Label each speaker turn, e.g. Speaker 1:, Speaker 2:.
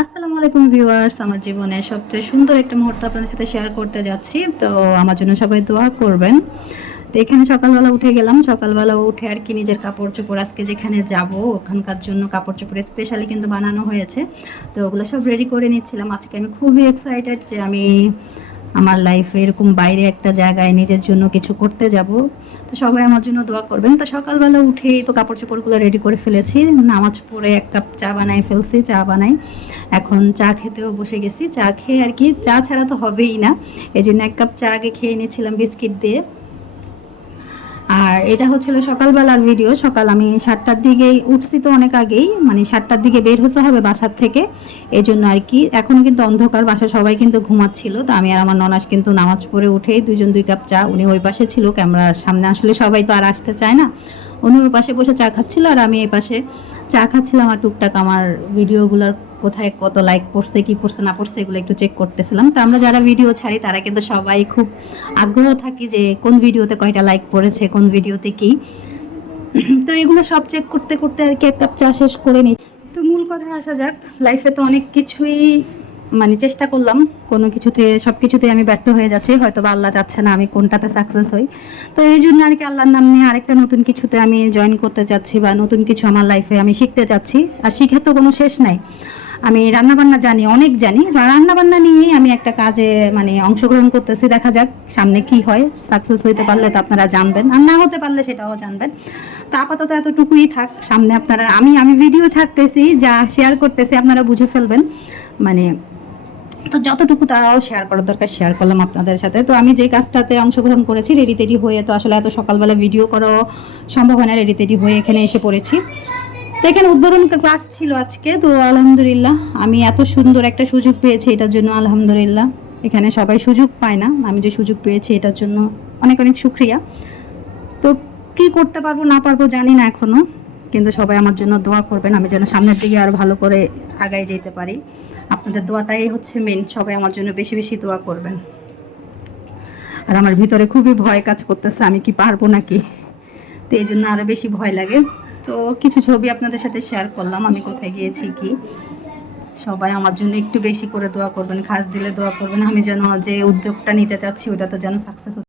Speaker 1: আসসালামু আলাইকুম ভিউয়ার্স, আমার জীবনে সবচেয়ে সুন্দর একটা মুহূর্ত আপনাদের সাথে শেয়ার করতে যাচ্ছি। তো আমার জন্য সবাই দোয়া করবেন। তো এখানে সকালবেলা উঠে গেলাম। সকালবেলা উঠে আর কি নিজের কাপড় চোপড় আজকে যেখানে যাব, ওখানকার জন্য কাপড় চোপড় স্পেশালি কিন্তু বানানো হয়েছে। তো ওগুলো সব রেডি করে নিচ্ছিলাম। আজকে আমি খুবই এক্সাইটেড যে আমি আমার লাইফে এরকম বাইরে একটা জায়গায় নিজের জন্য কিছু করতে যাব। তো সবাই আমার জন্য দোয়া করবেন। তো সকালবেলা উঠে তো কাপড় চোপড়গুলো রেডি করে ফেলেছি। নামাজ পড়ে এক কাপ চা বানাই ফেলছি, চা বানাই। এখন চা খেতেও বসে গেছি। চা খেয়ে আর কি, চা ছাড়া তো হবেই না। এই জন্য এক কাপ চা আগে খেয়ে নিয়েছিলাম বিস্কিট দিয়ে। আর এটা হচ্ছিল সকালবেলার ভিডিও সকাল আমি সাতটার দিকেই উঠছি তো অনেক আগেই মানে সাতটার দিকে বের হতে হবে বাসার থেকে। এই জন্য আর কি এখনও কিন্তু অন্ধকার বাসা সবাই কিন্তু ঘুমাচ্ছিল। তো আমি আর আমার ননাস কিন্তু নামাজ পড়ে উঠেই দুজন দুই কাপ চা, উনি ওই পাশে ছিল, ক্যামেরার সামনে আসলে সবাই তো আর আসতে চায় না। উনি ওই পাশে বসে চা খাচ্ছিল আর আমি এই পাশে চা খাচ্ছিলাম আর টুকটাক আমার ভিডিওগুলোর কোথায় কত লাইক পড়ছে, কি পড়ছে, না পড়ছে, এগুলো একটু চেক করতেছিলাম। তো আমরা যারা ভিডিও ছাড়ি, তারা কিন্তু সবাই খুব আগ্রহ থাকি যে কোন ভিডিওতে কয়টা লাইক পড়েছে, কোন ভিডিওতে কি। তো এগুলো সব চেক করতে করতে আর কি এক কাপ চা শেষ করে নিই। তো মূল কথা আসা যাক লাইফে তো অনেক কিছুই মানে চেষ্টা করলাম, কোনো কিছুতে, সব কিছুতে আমি ব্যর্থ হয়ে যাচ্ছি হয়তো বা আল্লাহ যাচ্ছে না আমি কোনটাতে সাকসেস হই। তো এই জন্য আর কি আল্লাহর নাম নিয়ে আরেকটা নতুন কিছুতে আমি জয়েন করতে চাচ্ছি বা নতুন কিছু আমার লাইফে আমি শিখতে চাচ্ছি। আর শিখে তো কোনো শেষ নাই। আমি রান্নাবান্না জানি, অনেক জানি। রান্নাবান্না নিয়েই আমি একটা কাজে মানে অংশগ্রহণ করতেছি। দেখা যাক সামনে কি হয়। সাকসেস হইতে পারলে তো আপনারা জানবেন। আর না হতে পারলে সেটাও জানবেন। তো আপাতত এতটুকুই থাক। সামনে আপনারা আমি আমি ভিডিও ছাড়তেছি, যা শেয়ার করতেছি আপনারা বুঝে ফেলবেন। মানে তো যতটুকু তারাও শেয়ার করার দরকার শেয়ার করলাম আপনাদের সাথে। তো আমি যে কাজটাতে অংশগ্রহণ করেছি রেডি তেডি হয়ে তো আসলে এত সকালবেলা ভিডিও করাও সম্ভব হয় না রেডি তেডি হয়ে এখানে এসে পড়েছি। তো এখানে উদ্বোধন ক্লাস ছিল আজকে, তো আলহামদুলিল্লাহ আমি এত সুন্দর একটা সুযোগ পেয়েছি এটার জন্য, আলহামদুলিল্লাহ। এখানে সবাই সুযোগ পায় না, আমি যে সুযোগ পেয়েছি এটার জন্য অনেক অনেক শুক্রিয়া। তো কি করতে পারব, না পারব জানি না এখনও, কিন্তু সবাই আমার জন্য দোয়া করবেন, আমি যেন সামনের দিকে আরও ভালো করে আগায় যেতে পারি। আপনাদের দোয়াটাই হচ্ছে মেন সবাই আমার জন্য বেশি বেশি দোয়া করবেন। আর আমার ভিতরে খুবই ভয় কাজ করতেছে, আমি কি পারব নাকি? তো এই জন্য আরও বেশি ভয় লাগে। তো কিছু ছবি আপনাদের সাথে শেয়ার করলাম, আমি কোথায় গিয়েছি, কি? সবাই আমার জন্য একটু বেশি করে দোয়া করবেন, খাস দিলে দোয়া করবেন, আমি যেন যে উদ্যোগটা নিতে চাচ্ছি ওটা তো যেন সাকসেস